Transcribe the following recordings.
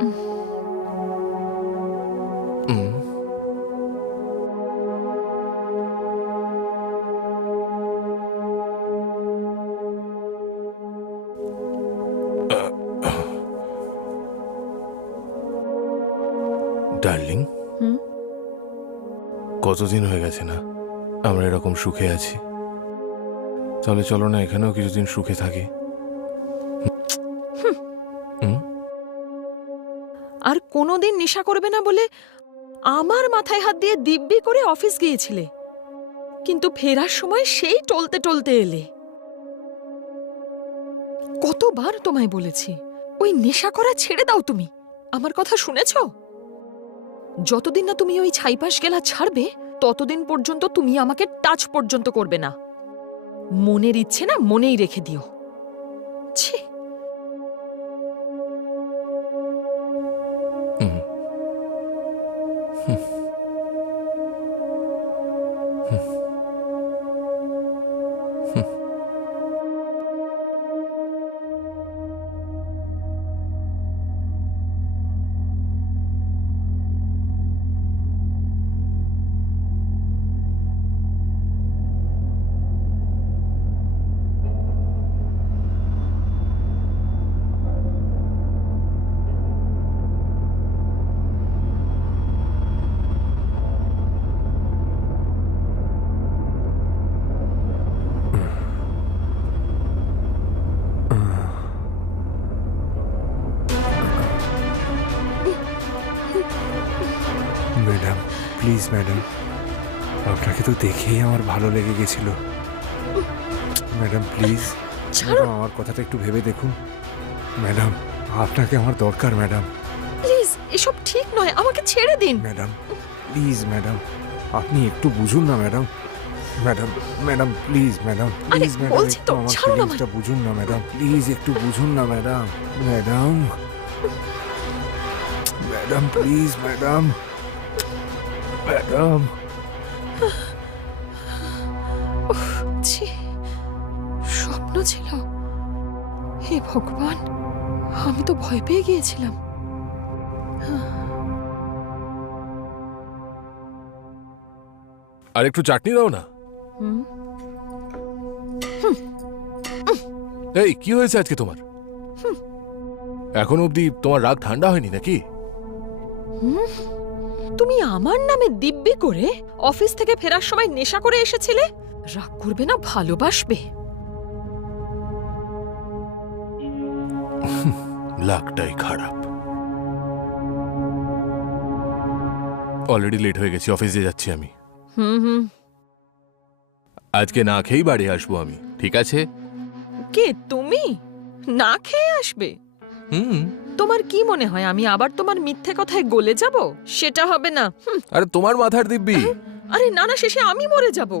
Darling, কতদিন হয়ে গেছে না আমরা এরকম সুখে আছি। তাহলে চলো না এখানেও কিছুদিন সুখে থাকি। আর কোনোদিন নেশা করবে না বলে আমার মাথায় হাত দিয়ে দিব্যি করে অফিস গিয়েছিলে, কিন্তু ফেরার সময় সেই টলতে টলতে এলে। কতবার তোমায় বলেছি ওই নেশা করা ছেড়ে দাও। তুমি আমার কথা শুনেছ? যতদিন না তুমি ওই ছাইপাশ গেলা ছাড়বে ততদিন পর্যন্ত তুমি আমাকে টাচ পর্যন্ত করবে না। মনের ইচ্ছে না মনেই রেখে দিও। ছি। ম্যাডাম, প্লিজ ম্যাডাম, আপনাকে তো দেখেই আমার ভালো লেগে গেছিল। ম্যাডাম প্লিজ, ম্যাডাম আমার কথাটা একটু ভেবে দেখুন। ম্যাডাম, আপনাকে আমার দরকার ম্যাডাম। প্লিজ, এসব ঠিক নয়, আমাকে ছেড়ে দিন। ম্যাডাম প্লিজ ম্যাডাম, আপনি একটু বুঝুন না madam. Madam madam please madam, please madam বলছি একটু তো, আমার ছাড়ুন আমায়। ফিলিংসটা বুঝুন না ম্যাডাম, প্লিজ একটু বুঝুন না madam. Madam madam please madam, madam. ছি, স্বপ্ন ছিল। হে ভগবান, আমি তো ভয় পেয়ে গিয়েছিলাম। আর একটু চাটনি দাও না। এই কি হয়েছে আজকে তোমার? এখন অবধি তোমার রাগ ঠান্ডা হয়নি নাকি? তুমি আমার নামে দিব্যি করে অফিস থেকে ফেরার সময় নেশা করে এসেছিলে। রাগ করবে না, ভালোবাসবে। লাগটাই খারাপ। অলরেডি লেট হয়ে গেছি, অফিসে যাচ্ছি আমি। আজকে না খেয়েই বাড়ি আসবো আমি, ঠিক আছে? কে তুমি? না খেয়ে আসবে? তোমার কি মনে হয় আমি আবার তোমার মিথ্যে কথায় গলে যাব? সেটা হবে না। আরে তোমার মাথার দিব্যি। আরে না না, শেষে আমি মরে যাব।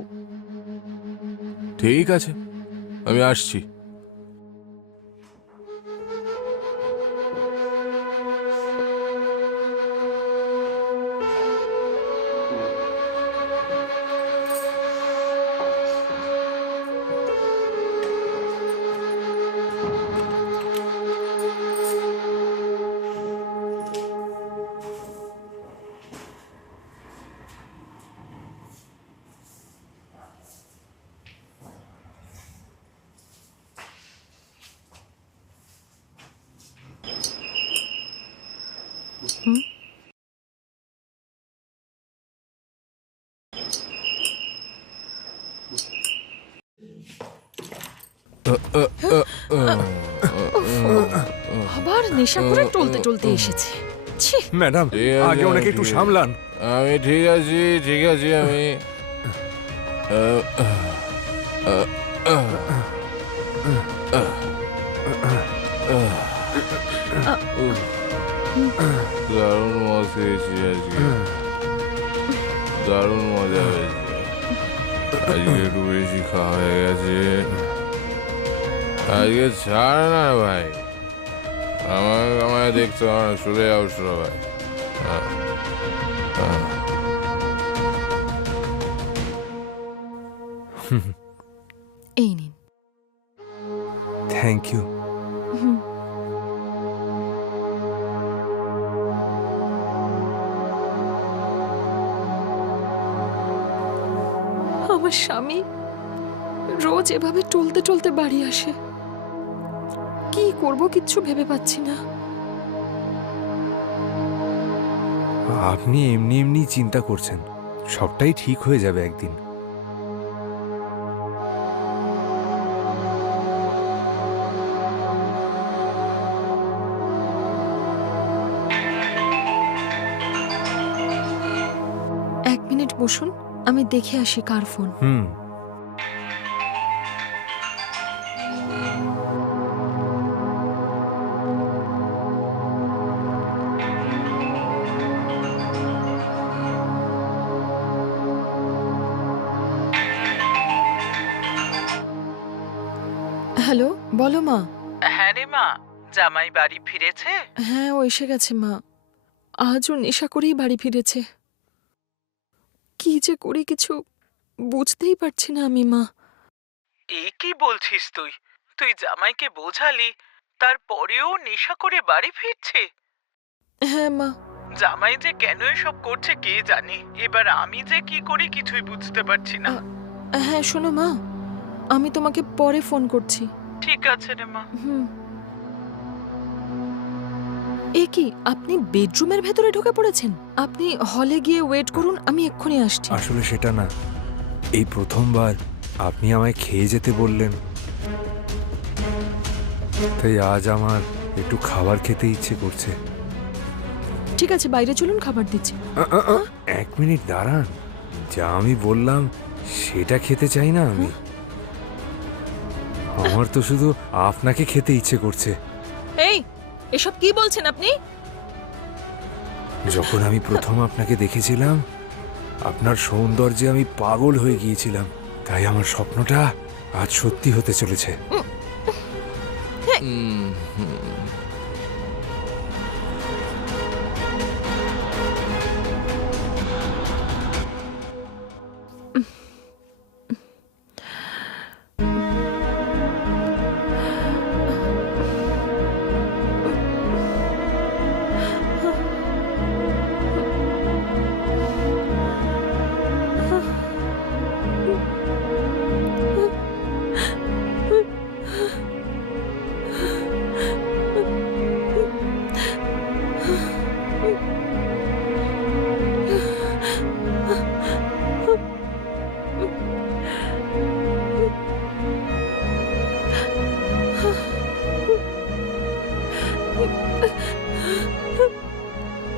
ঠিক আছে, আমি আসছি। আবার নেশা করে টলতে টলতে এসেছে। ছি। ম্যাডাম আগে ওনাকে একটু সামলান। আমি ঠিক আছি, ঠিক আছি আমি। দারুণ মজা পেয়েছি আজকে, দারুণ মজা হয়েছে। আজকে একটু বেশি খাওয়া হয়ে গেছে। আজকে ছাড় না ভাই, আমায় দেখতে হবে না, চলে যাও সবাই। এই নিন। Thank you. আমার স্বামী রোজ এভাবে টলতে টলতে বাড়ি আসে। কি করব কিচ্ছু ভেবে পাচ্ছি না। আপনি এমনি এমনি চিন্তা করছেন, সবটাই ঠিক হয়ে যাবে একদিন। এক মিনিট বসুন, আমি দেখে আসি কার ফোন। হ্যালো, বলো মা। হ্যাঁ রে মা, জামাই বাড়ি ফিরেছে? হ্যাঁ, ও এসে গেছে মা। আজও নেশা করেই বাড়ি ফিরেছে। কি যে করি কিছু বুঝতেই পারছি না আমি মা। এ কি বলছিস তুই? তুই জামাইকে বোঝালি, তারপরেও নেশা করে বাড়ি ফিরছে? হ্যাঁ মা। জামাই যে কেন এসব করছে কে জানে। এবার আমি যে কি করি কিছুই বুঝতে পারছি না। হ্যাঁ শোনো মা, আমি তোমাকে পরে ফোন করছি। ঠিক আছে রে মা। এ কি, আপনি বেডরুমের ভেতরে ঢুকে পড়েছেন? আপনি হলে গিয়ে ওয়েট করুন, আমি এক্ষুনি আসছি। আসলে সেটা না, এই প্রথমবার আপনি আমায় খেয়ে যেতে বললেন, তাই আজ আমার একটু খাবার খেতে ইচ্ছে করছে। ঠিক আছে, বাইরে চলুন, খাবার দিচ্ছি। এক মিনিট দাঁড়ান, যা আমি বললাম সেটা খেতে চাই না আমি। আমার তো শুধু আপনাকে খেতে ইচ্ছে করছে। এই, এসব কি বলছেন আপনি? যখন আমি প্রথম আপনাকে দেখেছিলাম, আপনার সৌন্দর্যে আমি পাগল হয়ে গিয়েছিলাম, তাই আমার স্বপ্নটা আজ সত্যি হতে চলেছে।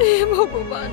হে ভগবান।